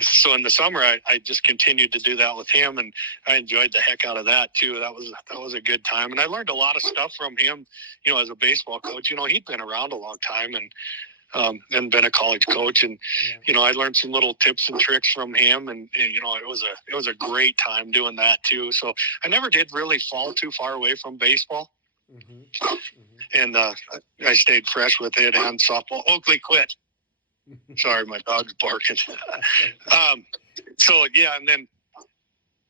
So in the summer, I just continued to do that with him, and I enjoyed the heck out of that too. That was a good time, and I learned a lot of stuff from him. As a baseball coach, he'd been around a long time and been a college coach, and I learned some little tips and tricks from him, and it was a great time doing that too. So I never did really fall too far away from baseball. Mm-hmm. Mm-hmm. And I stayed fresh with it and softball. Oakley quit. Sorry, my dog's barking. So yeah, and then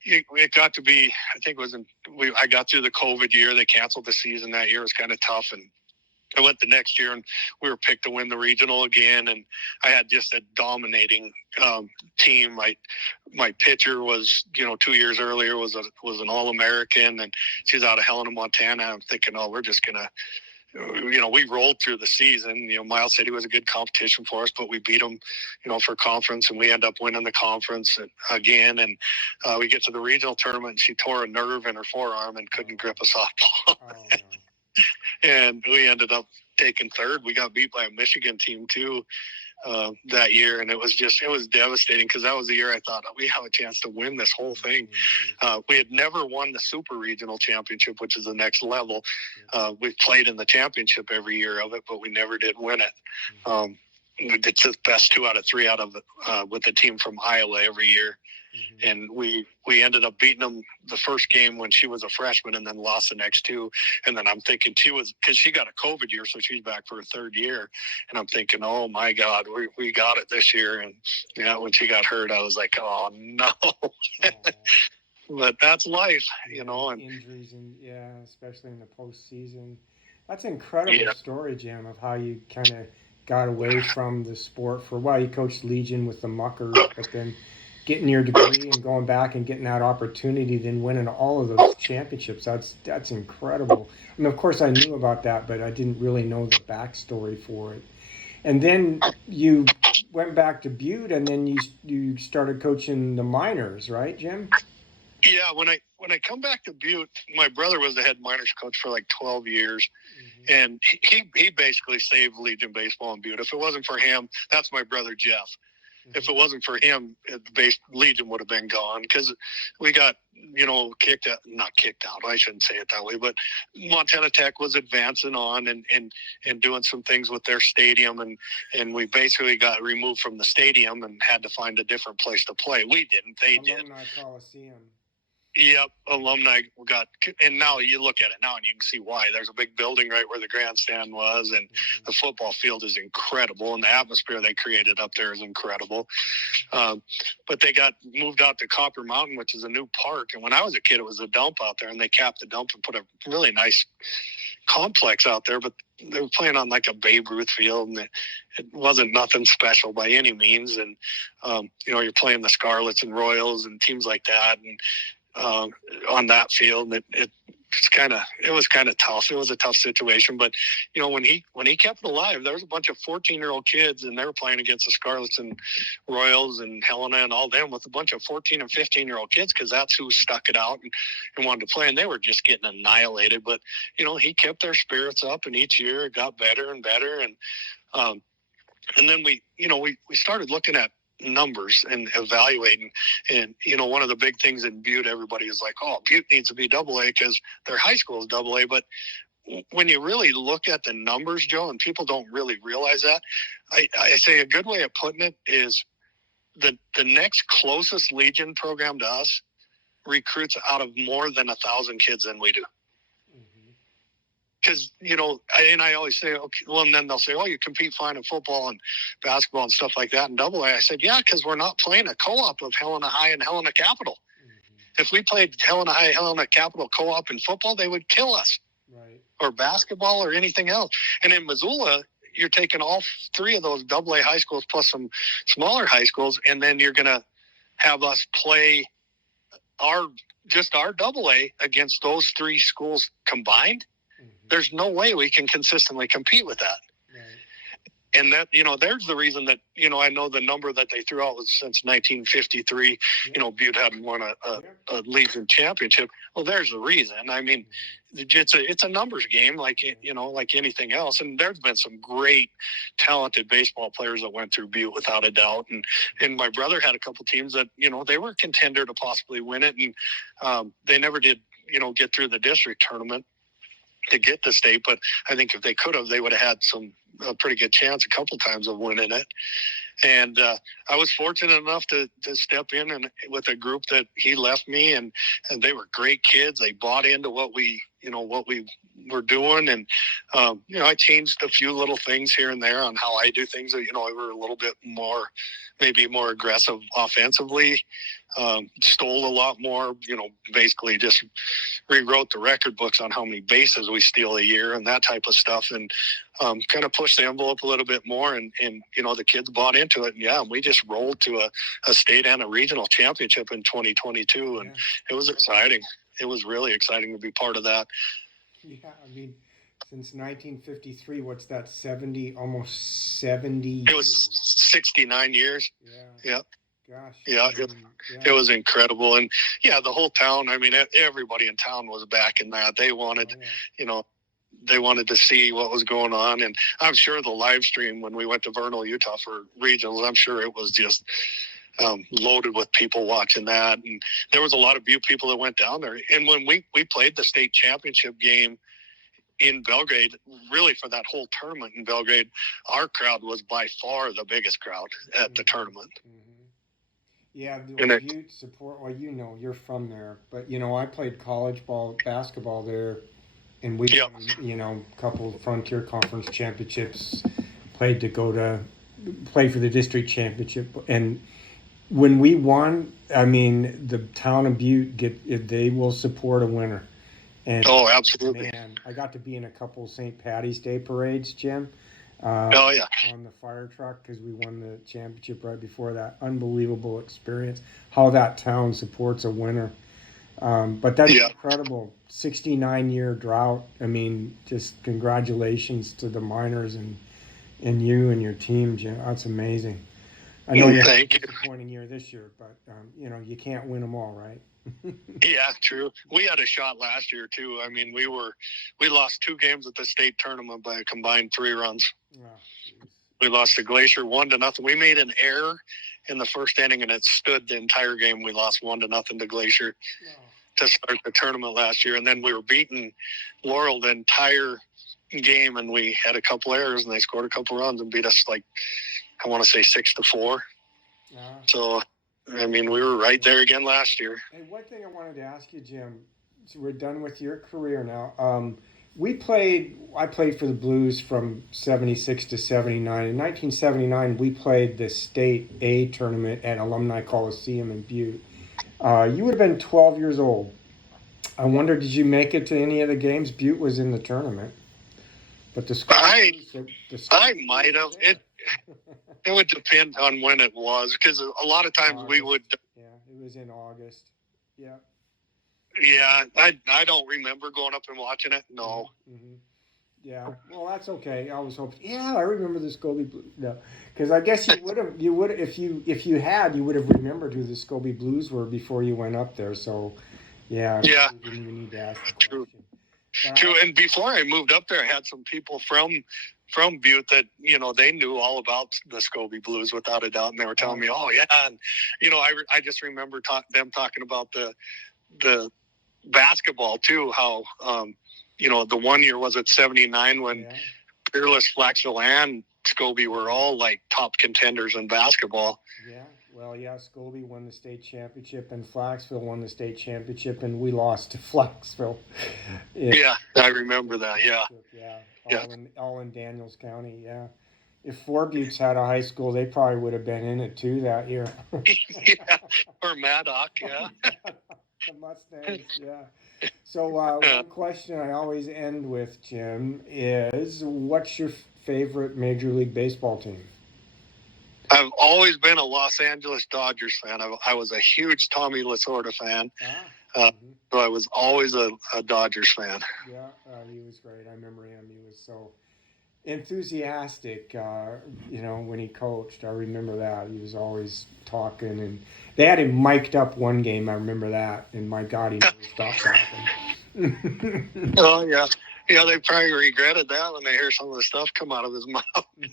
it got to be, I think I got through the COVID year. They canceled the season that year. It was kind of tough, and I went the next year, and we were picked to win the regional again. And I had just a dominating team. My pitcher was, 2 years earlier was an All-American, and she's out of Helena, Montana. I'm thinking, we're just gonna. We rolled through the season. Miles City was a good competition for us, but we beat them, for conference, and we end up winning the conference again. And we get to the regional tournament, and she tore a nerve in her forearm and couldn't grip a softball. Oh, no. And we ended up taking third. We got beat by a Michigan team too that year, and it was devastating, because that was the year I thought, we have a chance to win this whole thing. We had never won the super regional championship, which is the next level. We've played in the championship every year of it, but we never did win it. it's the best 2 out of 3 out of with the team from Iowa every year. Mm-hmm. And we ended up beating them the first game when she was a freshman, and then lost the next 2. And then I'm thinking because she got a COVID year, so she's back for her 3rd year. And I'm thinking, oh my God, we got it this year. And yeah, when she got hurt, I was like, oh no. But that's life, and injuries, and especially in the postseason. That's an incredible story, Jim, of how you kind of got away from the sport for a while. You coached Legion with the Muckers, but then getting your degree and going back and getting that opportunity, then winning all of those championships. That's incredible. I mean, of course, I knew about that, but I didn't really know the backstory for it. And then you went back to Butte, and then you started coaching the Miners, right, Jim? Yeah, when I come back to Butte, my brother was the head Miners coach for like 12 years. Mm-hmm. And he basically saved Legion baseball in Butte. If it wasn't for him, that's my brother Jeff. Mm-hmm. If it wasn't for him, Legion would have been gone, because we got, not kicked out. I shouldn't say it that way, but Montana Tech was advancing on and doing some things with their stadium. And we basically got removed from the stadium and had to find a different place to play. We didn't. They did. Alumni Coliseum. Yep, alumni got, and now you look at it now and you can see why. There's a big building right where the grandstand was, and the football field is incredible, and the atmosphere they created up there is incredible. But they got moved out to Copper Mountain, which is a new park. And when I was a kid, it was a dump out there, and they capped the dump and put a really nice complex out there. But they were playing on like a Babe Ruth field, and it wasn't nothing special by any means. And you're playing the Scarlets and Royals and teams like that, and on that field, it was kind of tough. It was a tough situation, but when he kept it alive, there was a bunch of 14-year-old kids, and they were playing against the Scarlets and Royals and Helena and all them, with a bunch of 14 and 15-year-old kids, because that's who stuck it out and wanted to play, and they were just getting annihilated. But he kept their spirits up, and each year it got better and better, and then we started looking at numbers and evaluating. And one of the big things in Butte, everybody is like, oh, Butte needs to be AA because their high school is AA. But when you really look at the numbers, Joe, and people don't really realize that, I say a good way of putting it is the next closest Legion program to us recruits out of more than 1,000 kids than we do. Because, I always say, okay, well, and then they'll say, oh, you compete fine in football and basketball and stuff like that in AA. I said, yeah, because we're not playing a co-op of Helena High and Helena Capital. Mm-hmm. If we played Helena High, Helena Capital co-op in football, they would kill us. Right. Or basketball or anything else. And in Missoula, you're taking all 3 of those AA high schools plus some smaller high schools, and then you're going to have us play our AA against those 3 schools combined. There's no way we can consistently compete with that. Right. And that, there's the reason that, I know the number that they threw out was since 1953, Butte hadn't won a Legion championship. Well, there's the reason. I mean, it's a numbers game, like anything else. And there's been some great, talented baseball players that went through Butte without a doubt. And my brother had a couple teams that, they were a contender to possibly win it. And they never did, get through the district tournament to get the state, but I think if they could have, they would have had a pretty good chance a couple times of winning it. And I was fortunate enough to step in and with a group that he left me, and they were great kids. They bought into what we were doing, and I changed a few little things here and there on how I do things. We were a little bit more, maybe more aggressive offensively. Stole a lot more, basically just rewrote the record books on how many bases we steal a year and that type of stuff, and kind of pushed the envelope a little bit more, and the kids bought into it. And we just rolled to a state and a regional championship in 2022, and it was exciting. It was really exciting to be part of that. Yeah, I mean, since 1953, what's that, 70, almost 70? It was 69 years. Yeah. Gosh. Yeah, it was incredible. And the whole town, I mean, everybody in town was back in that. They wanted, they wanted to see what was going on. And I'm sure the live stream when we went to Vernal, Utah for regionals, I'm sure it was just loaded with people watching that. And there was a lot of Butte people that went down there. And when we played the state championship game in Belgrade, really for that whole tournament in Belgrade, our crowd was by far the biggest crowd at the tournament. Yeah, the Butte support. Well, you're from there, but I played college basketball there, and we, a couple of Frontier Conference championships. Play for the district championship, and when we won, I mean, the town of Butte they will support a winner. And absolutely. Man, I got to be in a couple of St. Patty's Day parades, Jim. On the fire truck because we won the championship right before that. Unbelievable experience. How that town supports a winner. But that's incredible. 69-year drought. I mean, just congratulations to the Miners and you and your team, Jim. That's amazing. I know you had a disappointing year this year, but you can't win them all, right? Yeah, true. We had a shot last year too. I mean, we lost 2 games at the state tournament by a combined 3 runs. Oh, we lost to Glacier 1-0. We made an error in the first inning, and it stood the entire game. We lost 1-0 to Glacier to start the tournament last year, and then we were beating Laurel the entire game, and we had a couple errors, and they scored a couple runs and beat us I want to say 6-4. So. I mean, we were right there again last year. Hey, one thing I wanted to ask you, Jim. So we're done with your career now. I played for the Blues from 76 to 79. In 1979, we played the State A tournament at Alumni Coliseum in Butte. You would have been 12 years old. I wonder, did you make it to any of the games? Butte was in the tournament. But I might have. It would depend on when it was, because a lot of times August. We would. Yeah, it was in August. Yeah. Yeah, I don't remember going up and watching it. No. Mm-hmm. Yeah. Well, that's okay. I was hoping. Yeah, I remember the Scobey Blues. No, because I guess you would if you had, you would have remembered who the Scobey Blues were before you went up there. So, yeah. Yeah. You didn't even need to ask the True. question. True. And before I moved up there, I had some people from Butte that, they knew all about the Scobey Blues without a doubt. And they were telling me, oh, yeah. And, I just remember them talking about the basketball, too, how, the one year was at 79 when Peerless, Flaxville, and Scobey were all, top contenders in basketball. Yeah. Well, yeah, Scobey won the state championship, and Flaxville won the state championship, and we lost to Flaxville. Yeah, I remember that, yeah. All in Daniels County, yeah. If 4 Buttes had a high school, they probably would have been in it, too, that year. Yeah, or Maddock, yeah. The Mustangs, yeah. So one question I always end with, Jim, is what's your favorite Major League Baseball team? I've always been a Los Angeles Dodgers fan. I was a huge Tommy Lasorda fan. So I was always a Dodgers fan. Yeah, he was great. I remember him. He was so enthusiastic, when he coached. I remember that. He was always talking. And they had him mic'd up one game. I remember that. And my God, he never stopped talking. Oh, yeah. Yeah, they probably regretted that when they hear some of the stuff come out of his mouth.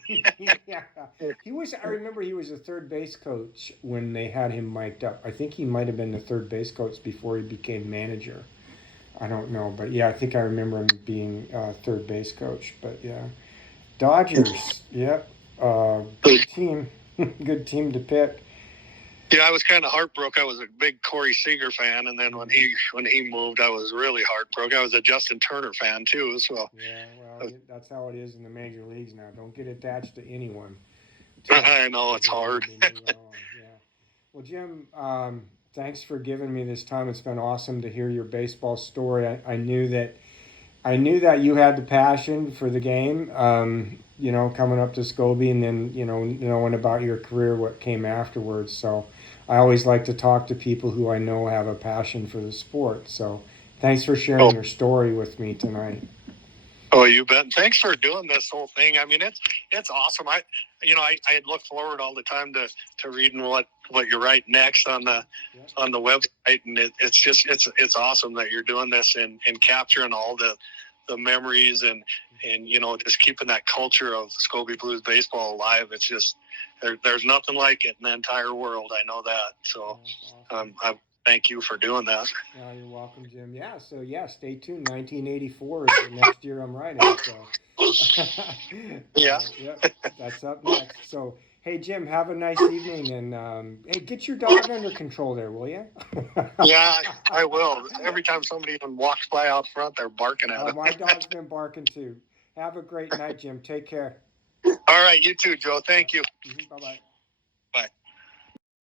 Yeah. I remember he was a third base coach when they had him mic'd up. I think he might have been the third base coach before he became manager. I don't know, but yeah, I think I remember him being third base coach. But yeah, Dodgers, yeah, good team, good team to pick. Yeah, I was kind of heartbroken. I was a big Corey Seager fan, and then when he moved, I was really heartbroken. I was a Justin Turner fan too. So yeah, well, that's how it is in the major leagues now. Don't get attached to anyone. I know it's hard. Yeah. Well, Jim, thanks for giving me this time. It's been awesome to hear your baseball story. I knew that you had the passion for the game. Coming up to Scobey, and then knowing about your career, what came afterwards. So I always like to talk to people who I know have a passion for the sport. So thanks for sharing your story with me tonight. Oh, you bet. Thanks for doing this whole thing. I mean, it's awesome. I look forward all the time to reading what you write next on the website, and it's awesome that you're doing this and capturing all the memories and just keeping that culture of Scobey Blues baseball alive. It's just there's nothing like it in the entire world. I know that. So I'm thank you for doing that. You're welcome, Jim. Yeah, so stay tuned. 1984 is the next year I'm writing. So Yeah. Yep, that's up next. So hey, Jim, have a nice evening, and hey, get your dog under control there, will you? Yeah, I will. Every time somebody even walks by out front, they're barking at him. My dog's been barking too. Have a great night, Jim. Take care. All right, you too, Joe. Thank you. Bye bye.